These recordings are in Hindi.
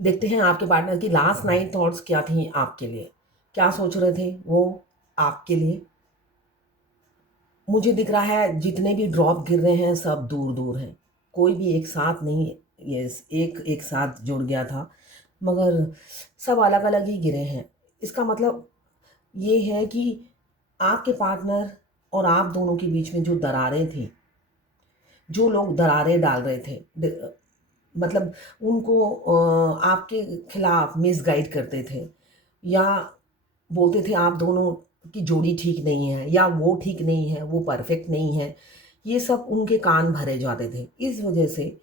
देखते हैं आपके पार्टनर की लास्ट नाइट थॉट्स क्या थी आपके लिए? क्या सोच रहे थे वो आपके लिए? मुझे दिख रहा है जितने भी ड्रॉप गिर रहे हैं सब दूर-दूर हैं। कोई भी एक साथ नहीं, यस, एक साथ जुड़ गया था, मगर सब अलग-अलग ही गिरे हैं। इसका मतलब ये है कि आपके पार्टनर और आप दोनों के बीच में जो दरारें थी, जो लोग दरारें डाल रहे थे, मतलब उनको आपके खिलाफ मिसगाइड करते थे, या बोलते थे आप दोनों की जोड़ी ठीक नहीं है, या वो ठीक नहीं है, वो परफेक्ट नहीं है। ये सब उनके कान भरे जाते थे। इस वजह से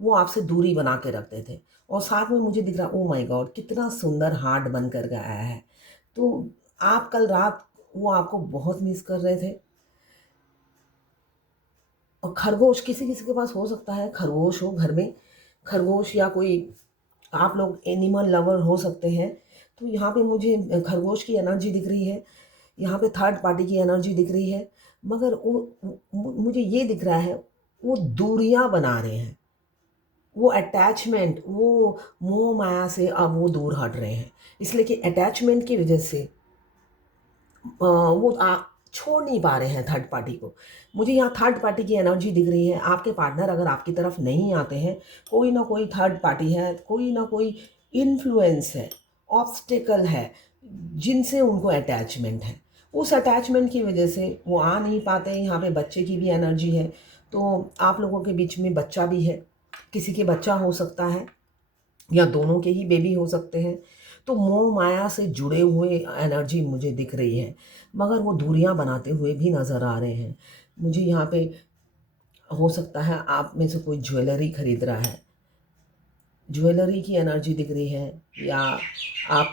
वो आपसे दूरी बना के रखते थे। और साथ में मुझे दिख रहा, ओह माय गॉड! कितना सुंदर हार्ट बन कर के आया है। तो आप कल रात वो आपको बहुत मिस कर रहे थे। और खरगोश किसी-किसी के पास हो सकता है, खरगोश हो घर में, खरगोश या कोई आप लोग एनिमल लवर हो सकते हैं। तो यहाँ पे मुझे खरगोश की एनर्जी दिख रही है, यहाँ पे थर्ड पार्टी की एनर्जी दिख रही है, मगर मुझे ये दिख रहा है, वो दूरियाँ बना रहे हैं, वो अटैचमेंट, वो मोह-माया से अब वो दूर हट रहे हैं। इसलिए कि अटैचमेंट की वजह से वो छोड़ नहीं पा रहे हैं थर्ड पार्टी को। मुझे यहाँ थर्ड पार्टी की एनर्जी दिख रही है। आपके पार्टनर अगर आपकी तरफ नहीं आते हैं, कोई ना कोई थर्ड पार्टी है, कोई ना कोई इन्फ्लुएंस है, ऑब्स्टेकल है, जिनसे उनको अटैचमेंट है। उस अटैचमेंट की वजह से वो आ नहीं पाते हैं। यहाँ पे बच्चे की भी एनर्जी है, तो आप लोगों के बीच में बच्चा भी है। किसी के बच्चा हो सकता है या दोनों के ही बेबी हो सकते हैं। तो मोह माया से जुड़े हुए एनर्जी मुझे दिख रही है, मगर वो दूरियां बनाते हुए भी नज़र आ रहे हैं। मुझे यहाँ पे हो सकता है आप में से कोई ज्वेलरी खरीद रहा है, ज्वेलरी की एनर्जी दिख रही है, या आप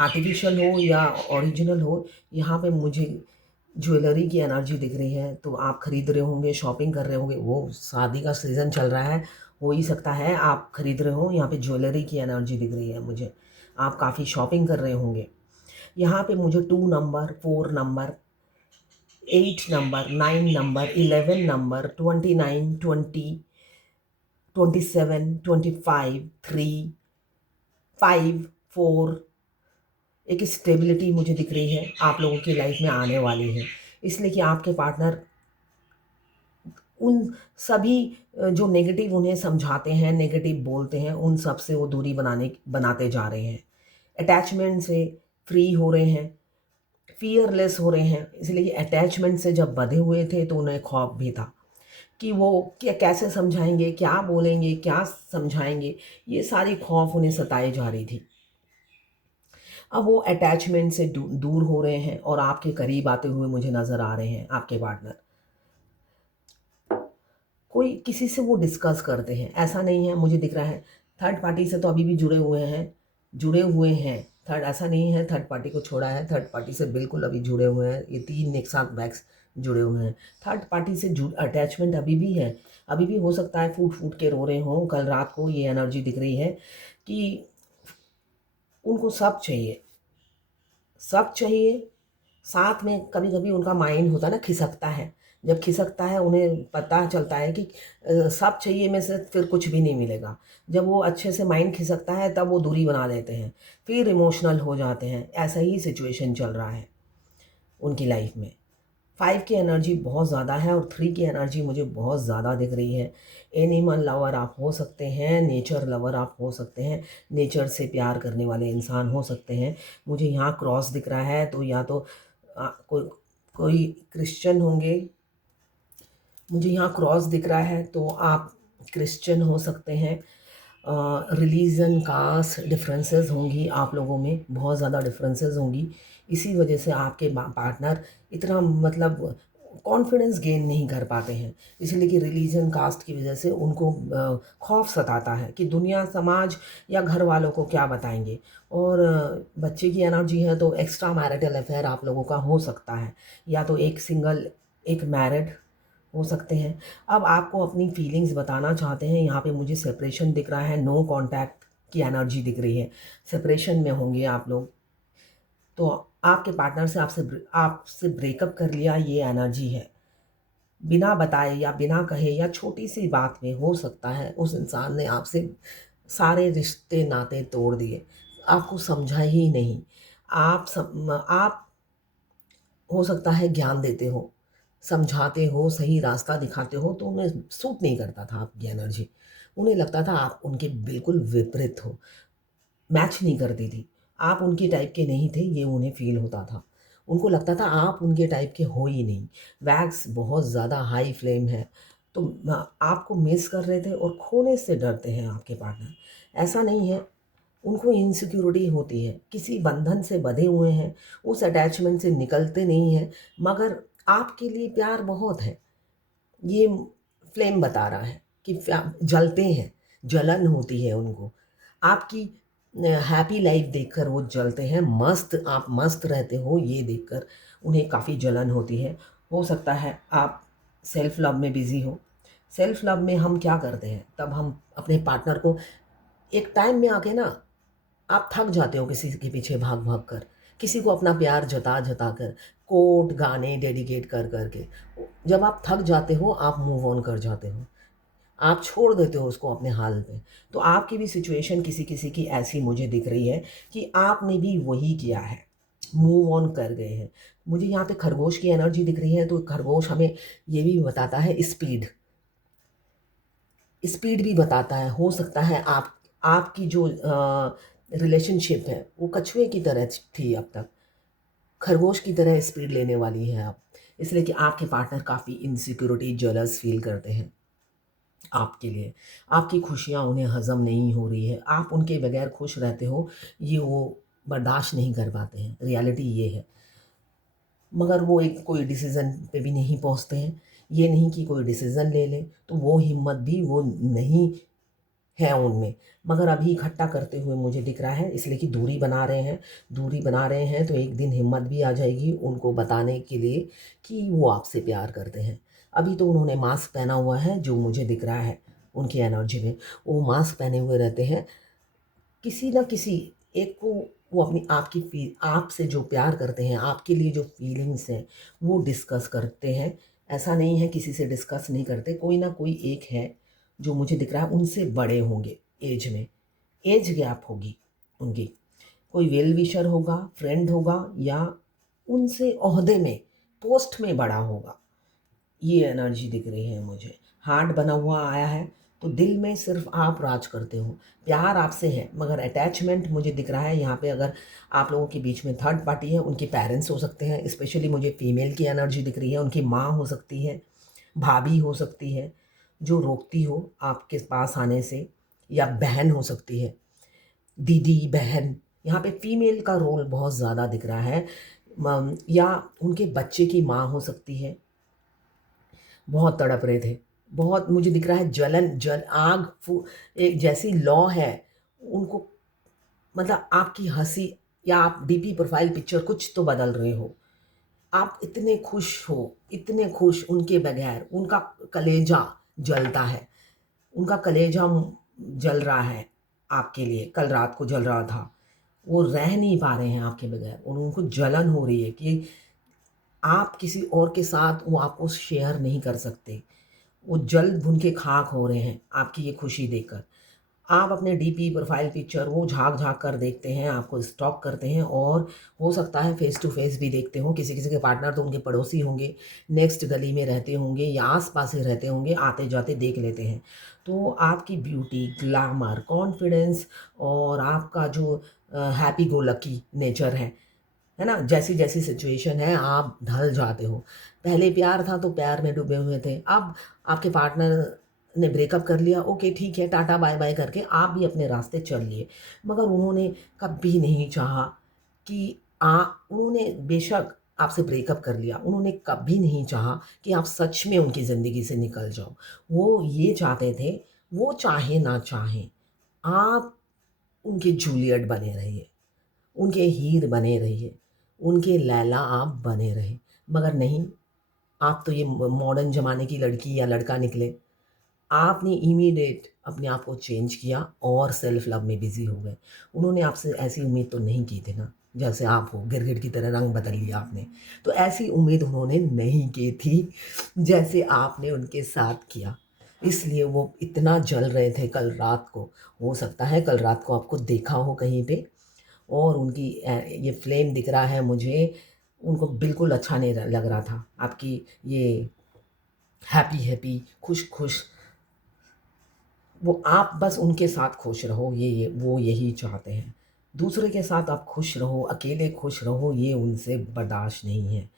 आर्टिफिशियल हो या ओरिजिनल हो। यहाँ पे मुझे ज्वेलरी की एनर्जी दिख रही है, तो आप खरीद रहे होंगे, शॉपिंग कर रहे होंगे। वो शादी का सीज़न चल रहा है, हो ही सकता है आप खरीद रहे हो। यहाँ पे ज्वेलरी की एनर्जी दिख रही है मुझे। आप काफ़ी शॉपिंग कर रहे होंगे। यहाँ पे मुझे 2 number, 4 number, 8 number, 9 number, 11 number, 29, 20, 27, 25, 3, 5, 4, एक स्टेबिलिटी मुझे दिख रही है आप लोगों की लाइफ में आने वाली है। इसलिए कि आपके पार्टनर उन सभी जो नेगेटिव उन्हें समझाते हैं, नेगेटिव बोलते हैं, उन सब से वो दूरी बनाते जा रहे हैं। अटैचमेंट से फ्री हो रहे हैं, फ़ियरलेस हो रहे हैं। इसलिए कि अटैचमेंट से जब बँधे हुए थे तो उन्हें खौफ़ भी था कि वो कैसे समझाएँगे, क्या बोलेंगे, क्या समझाएँगे? ये सारी खौफ़ उन्हें सताए जा रही थी। अब वो अटैचमेंट से दूर हो रहे हैं और आपके करीब आते हुए मुझे नज़र आ रहे हैं आपके पार्टनर। कोई किसी से वो डिस्कस करते हैं, ऐसा नहीं है, मुझे दिख रहा है थर्ड पार्टी से तो अभी भी जुड़े हुए हैं। थर्ड ऐसा नहीं है थर्ड पार्टी को छोड़ा है, थर्ड पार्टी से बिल्कुल अभी जुड़े हुए हैं। ये 3 एक साथ बैक्स जुड़े हुए हैं। थर्ड पार्टी से जुड़ अटैचमेंट अभी भी है। अभी भी हो सकता है फूट-फूट के रो रहे हों। कल रात को ये एनर्जी दिख रही है कि उनको सब चाहिए। साथ में कभी-कभी उनका माइंड होता है ना, खिसकता है। जब खिसकता है उन्हें पता चलता है कि सब चाहिए में से फिर कुछ भी नहीं मिलेगा। जब वो अच्छे से माइंड खिसकता है तब वो दूरी बना लेते हैं, फिर इमोशनल हो जाते हैं। ऐसा ही सिचुएशन चल रहा है उनकी लाइफ में। 5 की एनर्जी बहुत ज़्यादा है और 3 की एनर्जी मुझे बहुत ज़्यादा दिख रही है। एनिमल लवर आप हो सकते हैं, नेचर लवर आप हो सकते हैं, नेचर से प्यार करने वाले इंसान हो सकते हैं। मुझे यहाँ क्रॉस दिख रहा है, तो या तो कोई कोई क्रिश्चियन होंगे। मुझे यहाँ क्रॉस दिख रहा है, तो आप क्रिश्चियन हो सकते हैं। रिलीजन, कास्ट डिफरेंसेस होंगी आप लोगों में, बहुत ज़्यादा डिफरेंसेस होंगी। इसी वजह से आपके पार्टनर इतना मतलब कॉन्फिडेंस गेन नहीं कर पाते हैं। इसलिए कि रिलीजन, कास्ट की वजह से उनको खौफ सताता है कि दुनिया, समाज या घर वालों को क्या बताएंगे। और बच्चे की एनर्जी है, तो एक्स्ट्रा मैरिटल अफेयर आप लोगों का हो सकता है, या तो एक सिंगल, एक मैरिड हो सकते हैं। अब आपको अपनी फीलिंग्स बताना चाहते हैं। यहाँ पे मुझे सेपरेशन दिख रहा है, नो कॉन्टैक्ट की एनर्जी दिख रही है। सेपरेशन में होंगे आप लोग, तो आपके पार्टनर से आपसे ब्रेकअप कर लिया, ये एनर्जी है। बिना बताए या बिना कहे या छोटी सी बात में हो सकता है उस इंसान ने आपसे सारे रिश्ते नाते तोड़ दिए, आपको समझा ही नहीं। आप हो सकता है ज्ञान देते हो, समझाते हो, सही रास्ता दिखाते हो, तो उन्हें सूट नहीं करता था आपकी एनर्जी। उन्हें लगता था आप उनके बिल्कुल विपरीत हो, मैच नहीं करती थी। आप उनके टाइप के नहीं थे, ये उन्हें फ़ील होता था। उनको लगता था आप उनके टाइप के हो ही नहीं। वैक्स बहुत ज़्यादा हाई फ्लेम है, तो आपको मिस कर रहे थे और खोने से डरते हैं आपके पार्टनर। ऐसा नहीं है, उनको इनसिक्योरिटी होती है, किसी बंधन से बंधे हुए हैं, उस अटैचमेंट से निकलते नहीं हैं, मगर आपके लिए प्यार बहुत है। ये फ्लेम बता रहा है कि जलते हैं, जलन होती है उनको। आपकी हैप्पी लाइफ देखकर वो जलते हैं, आप मस्त रहते हो ये देखकर उन्हें काफ़ी जलन होती है। हो सकता है आप सेल्फ लव में बिज़ी हो। सेल्फ लव में हम क्या करते हैं, तब हम अपने पार्टनर को एक टाइम में आके ना आप थक जाते हो किसी के पीछे भाग-भाग कर, किसी को अपना प्यार जता-जता कर, कोट, गाने डेडिकेट कर के। जब आप थक जाते हो, आप मूव ऑन कर जाते हो। आप छोड़ देते हो उसको अपने हाल पे। तो आपकी भी सिचुएशन किसी-किसी की ऐसी मुझे दिख रही है कि आपने भी वही किया है, मूव ऑन कर गए हैं। मुझे यहाँ पे खरगोश की एनर्जी दिख रही है, तो खरगोश हमें ये भी बताता है स्पीड। स्पीड भी बताता है। हो सकता है आपकी जो रिलेशनशिप है, वो कछुए की तरह थी अब तक। खरगोश की तरह स्पीड लेने वाली है अब। इसलिए कि आपके पार्टनर काफ़ी इनसिक्योरिटी, जेलस फ़ील करते हैं आपके लिए। आपकी खुशियाँ उन्हें हज़म नहीं हो रही है। आप उनके बगैर खुश रहते हो, ये वो बर्दाश्त नहीं कर पाते हैं। रियलिटी ये है। मगर वो एक कोई डिसीज़न पे भी नहीं पहुँचते हैं। ये नहीं कि कोई डिसीज़न ले लें, तो वो हिम्मत भी वो नहीं है उनमें। मगर अभी इकट्ठा करते हुए मुझे दिख रहा है, इसलिए कि दूरी बना रहे हैं। दूरी बना रहे हैं तो एक दिन हिम्मत भी आ जाएगी उनको बताने के लिए कि वो आपसे प्यार करते हैं। अभी तो उन्होंने मास्क पहना हुआ है, जो मुझे दिख रहा है उनकी एनर्जी में। वो मास्क पहने हुए रहते हैं। किसी न किसी एक को वो अपनी आपकी आपसे जो प्यार करते हैं, आपके लिए जो फीलिंग्स हैं, वो डिस्कस करते हैं। ऐसा नहीं है किसी से डिस्कस नहीं करते, कोई ना कोई एक है, जो मुझे दिख रहा है उनसे बड़े होंगे ऐज में। ऐज गैप होगी उनकी। कोई वेल विशर होगा, फ्रेंड होगा या उनसे ओहदे में, पोस्ट में बड़ा होगा। ये एनर्जी दिख रही है मुझे। हार्ट बना हुआ आया है, तो दिल में सिर्फ़ आप राज करते हो। प्यार आपसे है, मगर अटैचमेंट मुझे दिख रहा है यहाँ पे। अगर आप लोगों के बीच में थर्ड पार्टी है, उनके पेरेंट्स हो सकते हैं। स्पेशली मुझे फीमेल की एनर्जी दिख रही है, उनकी माँ हो सकती है, भाभी हो सकती है, जो रोकती हो आपके पास आने से, या बहन हो सकती है, दीदी, बहन। यहाँ पे फीमेल का रोल बहुत ज़्यादा दिख रहा है। या उनके बच्चे की माँ हो सकती है। बहुत तड़प रहे थे। बहुत मुझे दिख रहा है जलन, आग एक जैसी लौ है उनको। मतलब आपकी हँसी या आप डीपी प्रोफ़ाइल पिक्चर कुछ तो बदल रहे हो। आप इतने खुश हो, इतने खुश उनके बगैर, उनका कलेजा जलता है। उनका कलेजा जल रहा है आपके लिए, कल रात को जल रहा था। वो रह नहीं पा रहे हैं आपके बगैर और उनको जलन हो रही है कि आप किसी और के साथ वो आपको शेयर नहीं कर सकते। वो जल भुन के खाक हो रहे हैं आपकी ये खुशी देखकर। आप अपने डीपी प्रोफ़ाइल पिक्चर वो झाँक-झाँक कर देखते हैं, आपको स्टॉक करते हैं और हो सकता है फ़ेस टू फ़ेस भी देखते हो। किसी-किसी के पार्टनर तो उनके पड़ोसी होंगे, नेक्स्ट गली में रहते होंगे या आस-पास ही रहते होंगे, आते-जाते देख लेते हैं। तो आपकी ब्यूटी, ग्लैमर, कॉन्फिडेंस और आपका जो हैप्पी गो लकी नेचर है ना? जैसी-जैसी सिचुएशन है आप ढल जाते हो। पहले प्यार था तो प्यार में डूबे हुए थे। अब आपके पार्टनर ने ब्रेकअप कर लिया, ओके ठीक है, टाटा बाय-बाय करके आप भी अपने रास्ते चल लिए। मगर उन्होंने कभी नहीं चाहा कि उन्होंने बेशक आपसे ब्रेकअप कर लिया, उन्होंने कभी नहीं चाहा कि आप सच में उनकी ज़िंदगी से निकल जाओ। वो ये चाहते थे, वो चाहें ना चाहें, आप उनके जूलियट बने रहिए। उनके हीर बने रहिए, उनके लैला आप बने रहें। मगर नहीं, आप तो ये मॉडर्न ज़माने की लड़की या लड़का निकले। आपने इमीडिएट अपने आप को चेंज किया और सेल्फ लव में बिज़ी हो गए। उन्होंने आपसे ऐसी उम्मीद तो नहीं की थी ना, जैसे आप हो, गिरगिट की तरह रंग बदल लिया आपने। तो ऐसी उम्मीद उन्होंने नहीं की थी, जैसे आपने उनके साथ किया। इसलिए वो इतना जल रहे थे कल रात को। हो सकता है कल रात को आपको देखा हो कहीं पे, और उनकी ये फ्लेम दिख रहा है मुझे, उनको बिल्कुल अच्छा नहीं लग रहा था आपकी ये हैप्पी हैप्पी खुश खुश। वो आप बस उनके साथ खुश रहो, ये वो यही चाहते हैं। दूसरे के साथ आप खुश रहो, अकेले खुश रहो, ये उनसे बर्दाश्त नहीं है।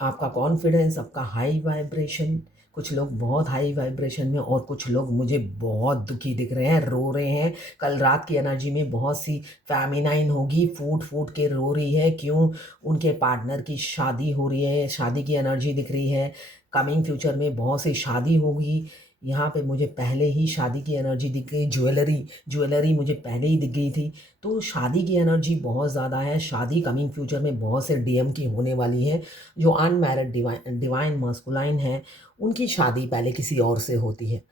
आपका कॉन्फिडेंस, आपका हाई वाइब्रेशन, कुछ लोग बहुत हाई वाइब्रेशन में, और कुछ लोग मुझे बहुत दुखी दिख रहे हैं, रो रहे हैं। कल रात की एनर्जी में बहुत सी फेमिनाइन होगी, फूट फूट के रो रही है। क्यों? उनके पार्टनर की शादी हो रही है, शादी की एनर्जी दिख रही है। कमिंग फ्यूचर में बहुत सी शादी होगी। यहाँ पे मुझे पहले ही शादी की एनर्जी दिख गई। ज्वेलरी मुझे पहले ही दिख गई थी। तो शादी की एनर्जी बहुत ज़्यादा है। शादी कमिंग फ्यूचर में बहुत से डीएम की होने वाली है। जो अनमैरिड डिवाइन मस्कुलाइन है, उनकी शादी पहले किसी और से होती है।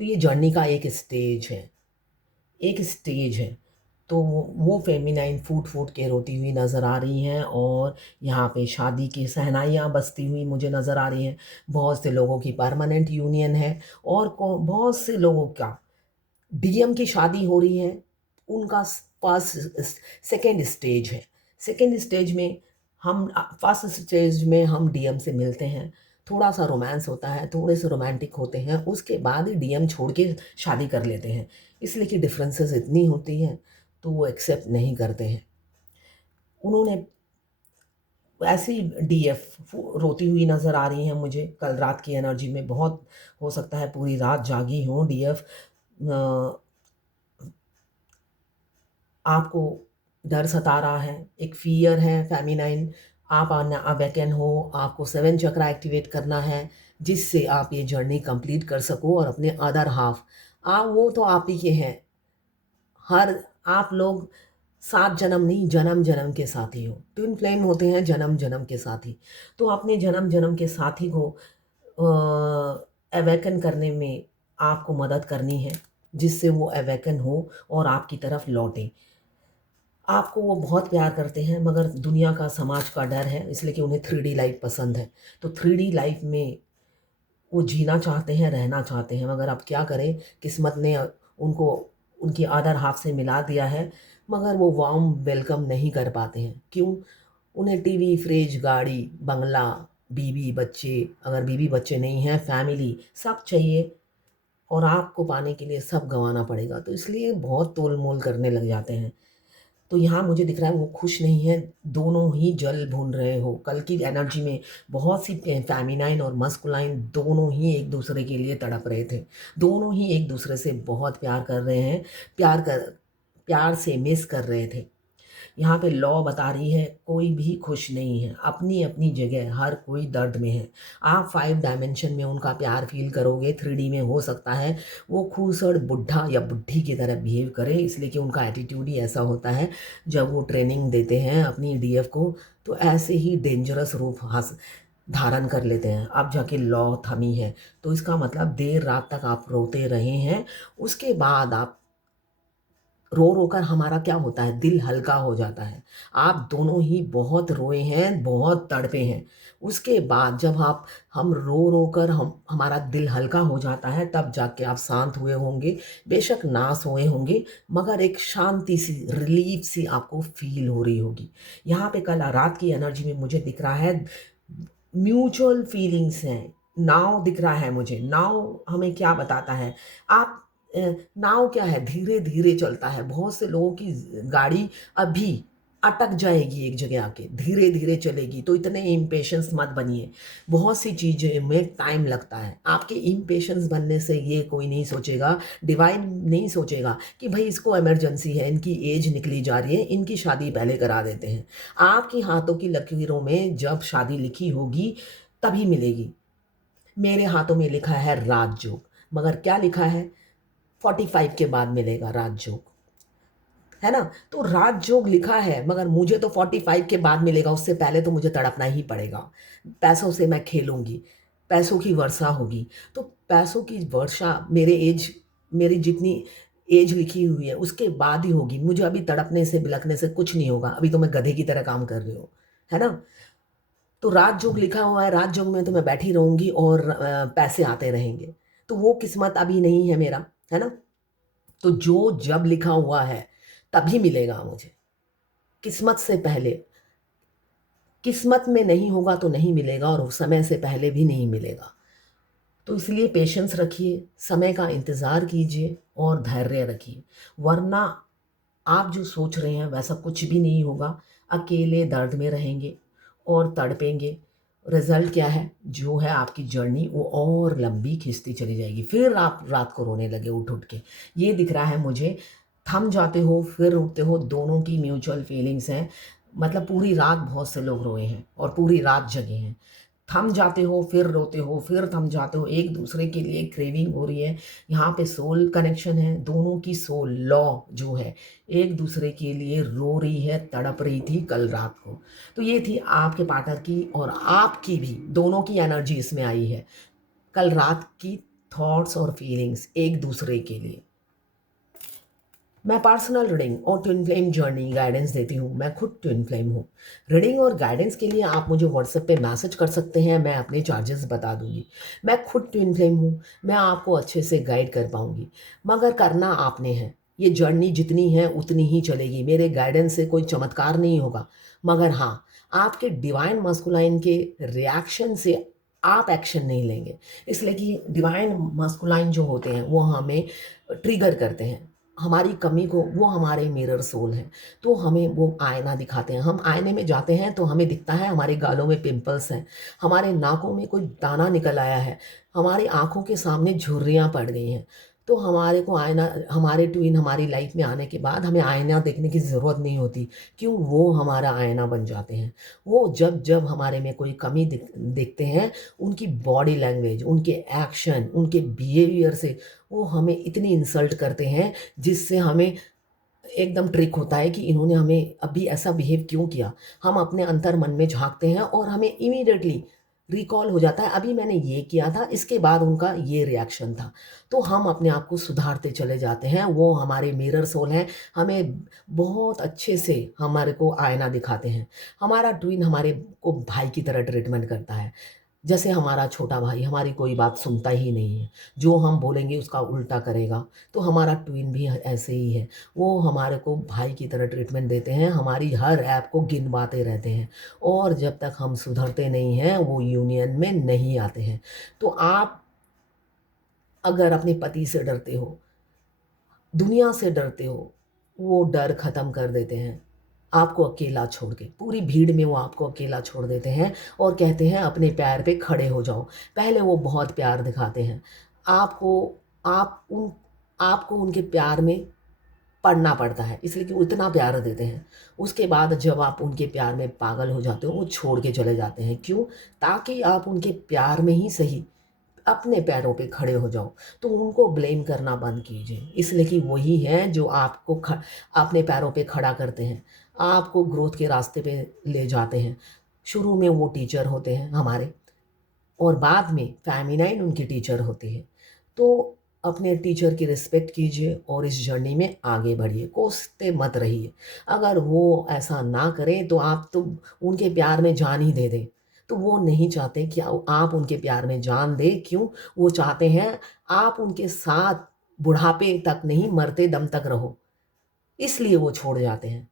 तो ये जर्नी का एक स्टेज है। तो वो फेमिनाइन फूट फूट के रोती हुई नज़र आ रही हैं, और यहाँ पे शादी की शहनाइयाँ बजती हुई मुझे नज़र आ रही हैं। बहुत से लोगों की परमानेंट यूनियन है, और बहुत से लोगों का डीएम की शादी हो रही है। उनका फर्स्ट सेकेंड स्टेज है। सेकेंड स्टेज में हम फर्स्ट स्टेज में हम डीएम से मिलते हैं, थोड़ा सा रोमांस होता है, थोड़े से रोमांटिक होते हैं, उसके बाद ही डीएम छोड़ के शादी कर लेते हैं। इसलिए कि डिफरेंसेस इतनी होती हैं, तो वो एक्सेप्ट नहीं करते हैं। उन्होंने ऐसी डीएफ रोती हुई नज़र आ रही हैं मुझे कल रात की एनर्जी में। बहुत हो सकता है पूरी रात जागी हों डीएफ। आपको डर सता रहा है, एक फ़ियर है फेमिनाइन। आप अवेकन हो, आपको 7 चक्रा एक्टिवेट करना है, जिससे आप ये जर्नी कंप्लीट कर सको, और अपने अदर हाफ़ वो तो आप ही के हैं। हर आप लोग 7 जन्म नहीं, जन्म-जन्म के साथी हो। ट्विन फ्लेम होते हैं जन्म-जन्म के साथी। तो अपने जन्म-जन्म के साथी को अवेकन करने में आपको मदद करनी है, जिससे वो अवेकन हो और आपकी तरफ लौटें। आपको वो बहुत प्यार करते हैं, मगर दुनिया का, समाज का डर है, इसलिए कि उन्हें 3D लाइफ़ पसंद है। तो 3D लाइफ़ में वो जीना चाहते हैं, रहना चाहते हैं, मगर अब क्या करें, किस्मत ने उनको उनकी अदर हाफ़ से मिला दिया है, मगर वो वार्म वेलकम नहीं कर पाते हैं। क्यों? उन्हें टीवी, फ्रिज, गाड़ी, बंगला, बीवी, बच्चे, अगर बीवी बच्चे नहीं हैं, फैमिली सब चाहिए, और आपको पाने के लिए सब गँवाना पड़ेगा। तो इसलिए बहुत तोल-मोल करने लग जाते हैं। तो यहाँ मुझे दिख रहा है वो खुश नहीं है, दोनों ही जल भून रहे हो। कल की एनर्जी में बहुत सी फेमिनाइन और मस्कुलाइन दोनों ही एक दूसरे के लिए तड़प रहे थे। दोनों ही एक दूसरे से बहुत प्यार कर रहे हैं, प्यार से मिस कर रहे थे। यहाँ पे लॉ बता रही है कोई भी खुश नहीं है, अपनी-अपनी जगह हर कोई दर्द में है। आप 5 डायमेंशन में उनका प्यार फ़ील करोगे, 3D में हो सकता है वो खूसड़ बुड्ढा या बुड्ढी की तरह बिहेव करे, इसलिए कि उनका एटीट्यूड ही ऐसा होता है। जब वो ट्रेनिंग देते हैं अपनी डीएफ को, तो ऐसे ही डेंजरस रूप धारण कर लेते हैं। अब जाके लॉ थमी है, तो इसका मतलब देर रात तक आप रोते रहे हैं, उसके बाद आप रो कर हमारा क्या होता है, दिल हल्का हो जाता है। आप दोनों ही बहुत रोए हैं, बहुत तड़पे हैं। उसके बाद जब हम रो कर हमारा दिल हल्का हो जाता है, तब जाके आप शांत हुए होंगे। बेशक ना सोए होंगे, मगर एक शांति सी, रिलीफ़ सी आपको फ़ील हो रही होगी। यहाँ पे कल रात की एनर्जी में मुझे दिख रहा है म्यूचुअल फीलिंग्स हैं। नाव दिख रहा है मुझे। नाव हमें क्या बताता है? आप नाव क्या है, धीरे-धीरे चलता है। बहुत से लोगों की गाड़ी अभी अटक जाएगी एक जगह आके, धीरे-धीरे चलेगी, तो इतने इम्पेशंस मत बनिए। बहुत सी चीज़ें में टाइम लगता है। आपके इम्पेशंस बनने से ये कोई नहीं सोचेगा, डिवाइन नहीं सोचेगा कि भई इसको इमरजेंसी है, इनकी एज निकली जा रही है, इनकी शादी पहले करा देते हैं। आपके हाथों की लकीरों में जब शादी लिखी होगी, तभी मिलेगी। मेरे हाथों में लिखा है राजयोग, मगर क्या लिखा है? 45 के बाद मिलेगा राजयोग, है ना? तो राजयोग लिखा है, मगर मुझे तो 45 के बाद मिलेगा, उससे पहले तो मुझे तड़पना ही पड़ेगा। पैसों से मैं खेलूँगी, पैसों की वर्षा होगी। तो पैसों की वर्षा मेरी जितनी एज लिखी हुई है, उसके बाद ही होगी। मुझे अभी तड़पने से, बिलखने से कुछ नहीं होगा। अभी तो मैं गधे की तरह काम कर रही हूँ, है ना? तो राजयोग लिखा हुआ है, राजयोग में तो मैं बैठी रहूँगी, और पैसे आते रहेंगे। तो वो किस्मत अभी नहीं है मेरा, है ना। तो जो जब लिखा हुआ है तभी मिलेगा मुझे, किस्मत से पहले। किस्मत में नहीं होगा तो नहीं मिलेगा, और समय से पहले भी नहीं मिलेगा। तो इसलिए पेशेंस रखिए, समय का इंतज़ार कीजिए और धैर्य रखिए, वरना आप जो सोच रहे हैं वैसा कुछ भी नहीं होगा। अकेले दर्द में रहेंगे और तड़पेंगे। रिज़ल्ट क्या है, जो है आपकी जर्नी वो और लंबी खिंचती चली जाएगी। फिर आप रात को रोने लगे उठ उठ के। ये दिख रहा है मुझे, थम जाते हो फिर उठते हो, दोनों की म्यूचुअल फीलिंग्स हैं। मतलब पूरी रात बहुत से लोग रोए हैं और पूरी रात जगे हैं। थम जाते हो फिर रोते हो, फिर थम जाते हो, एक दूसरे के लिए क्रेविंग हो रही है। यहाँ पे सोल कनेक्शन है, दोनों की सोल लॉ जो है एक दूसरे के लिए रो रही है, तड़प रही थी कल रात को। तो ये थी आपके पार्टनर की और आपकी भी, दोनों की एनर्जी इसमें आई है कल रात की, थॉट्स और फीलिंग्स एक दूसरे के लिए। मैं पर्सनल रीडिंग और ट्विन फ्लेम जर्नी गाइडेंस देती हूँ। मैं खुद ट्विन फ्लेम हूँ। रीडिंग और गाइडेंस के लिए आप मुझे व्हाट्सएप पे मैसेज कर सकते हैं, मैं अपने चार्जेस बता दूंगी। मैं खुद ट्विन फ्लेम हूँ, मैं आपको अच्छे से गाइड कर पाऊंगी, मगर करना आपने है। ये जर्नी जितनी है उतनी ही चलेगी, मेरे गाइडेंस से कोई चमत्कार नहीं होगा, मगर हाँ, आपके डिवाइन मस्कुलाइन के रिएक्शन से आप एक्शन नहीं लेंगे। इसलिए कि डिवाइन मस्कुलाइन जो होते हैं वो हमें ट्रिगर करते हैं, हमारी कमी को, वो हमारे मिरर सोल हैं। तो हमें वो आईना दिखाते हैं। हम आईने में जाते हैं तो हमें दिखता है हमारे गालों में पिंपल्स हैं, हमारे नाकों में कोई दाना निकल आया है, हमारी आँखों के सामने झुर्रियाँ पड़ गई हैं। तो हमारे को आईना, हमारे ट्विन हमारी लाइफ में आने के बाद हमें आईना देखने की ज़रूरत नहीं होती। क्यों? वो हमारा आईना बन जाते हैं। वो जब जब हमारे में कोई कमी देखते हैं, उनकी बॉडी लैंग्वेज, उनके एक्शन, उनके बिहेवियर से वो हमें इतनी इंसल्ट करते हैं, जिससे हमें एकदम ट्रिक होता है कि इन्होंने हमें अभी ऐसा बिहेव क्यों किया। हम अपने अंतर मन में झाँकते हैं और हमें इमीडिएटली रिकॉल हो जाता है, अभी मैंने ये किया था, इसके बाद उनका ये रिएक्शन था। तो हम अपने आप को सुधारते चले जाते हैं। वो हमारे मिरर सोल हैं, हमें बहुत अच्छे से हमारे को आईना दिखाते हैं। हमारा ट्विन हमारे को भाई की तरह ट्रीटमेंट करता है। जैसे हमारा छोटा भाई हमारी कोई बात सुनता ही नहीं है, जो हम बोलेंगे उसका उल्टा करेगा। तो हमारा ट्विन भी ऐसे ही है, वो हमारे को भाई की तरह ट्रीटमेंट देते हैं, हमारी हर ऐप को गिनवाते रहते हैं, और जब तक हम सुधरते नहीं हैं वो यूनियन में नहीं आते हैं। तो आप अगर अपने पति से डरते हो, दुनिया से डरते हो, वो डर ख़त्म कर देते हैं आपको अकेला छोड़ के। पूरी भीड़ में वो आपको अकेला छोड़ देते हैं और कहते हैं अपने पैर पे खड़े हो जाओ। पहले वो बहुत प्यार दिखाते हैं आपको, आप उन आपको उनके प्यार में पड़ना पड़ता है, इसलिए कि वो इतना प्यार देते हैं। उसके बाद जब आप उनके प्यार में पागल हो जाते हो, वो छोड़ के चले जाते हैं। क्यों? ताकि आप उनके प्यार में ही सही अपने पैरों पे खड़े हो जाओ। तो उनको ब्लेम करना बंद कीजिए, इसलिए कि वही हैं जो आपको अपने पैरों पे खड़ा करते हैं, आपको ग्रोथ के रास्ते पे ले जाते हैं। शुरू में वो टीचर होते हैं हमारे, और बाद में फेमिनाइन उनकी टीचर होती है। तो अपने टीचर की रिस्पेक्ट कीजिए और इस जर्नी में आगे बढ़िए, कोसते मत रहिए। अगर वो ऐसा ना करें तो आप तो उनके प्यार में जान ही दे दें। तो वो नहीं चाहते कि आप उनके प्यार में जान दें। क्यों? वो चाहते हैं आप उनके साथ बुढ़ापे तक नहीं, मरते दम तक रहो, इसलिए वो छोड़ जाते हैं।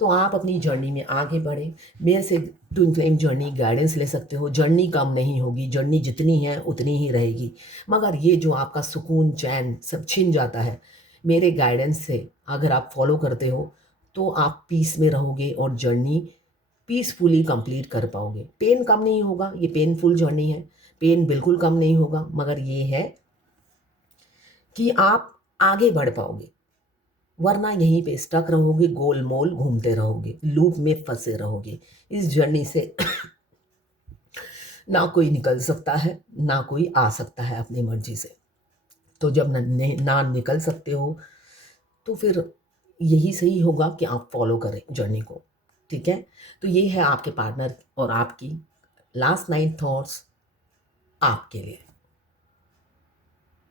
तो आप अपनी जर्नी में आगे बढ़ें। मेरे से ट्विन फ्लेम जर्नी गाइडेंस ले सकते हो। जर्नी कम नहीं होगी, जर्नी जितनी है उतनी ही रहेगी, मगर ये जो आपका सुकून, चैन सब छिन जाता है, मेरे गाइडेंस से अगर आप फॉलो करते हो तो आप पीस में रहोगे और जर्नी पीसफुली कंप्लीट कर पाओगे। पेन कम नहीं होगा, ये पेनफुल जर्नी है, पेन बिल्कुल कम नहीं होगा, मगर ये है कि आप आगे बढ़ पाओगे, वरना यहीं पे स्टक रहोगे, गोल मोल घूमते रहोगे, लूप में फंसे रहोगे। इस जर्नी से ना कोई निकल सकता है, ना कोई आ सकता है अपनी मर्जी से। तो जब ना निकल सकते हो तो फिर यही सही होगा कि आप फॉलो करें जर्नी को। ठीक है? तो ये है आपके पार्टनर और आपकी लास्ट 9 थॉट्स आपके लिए।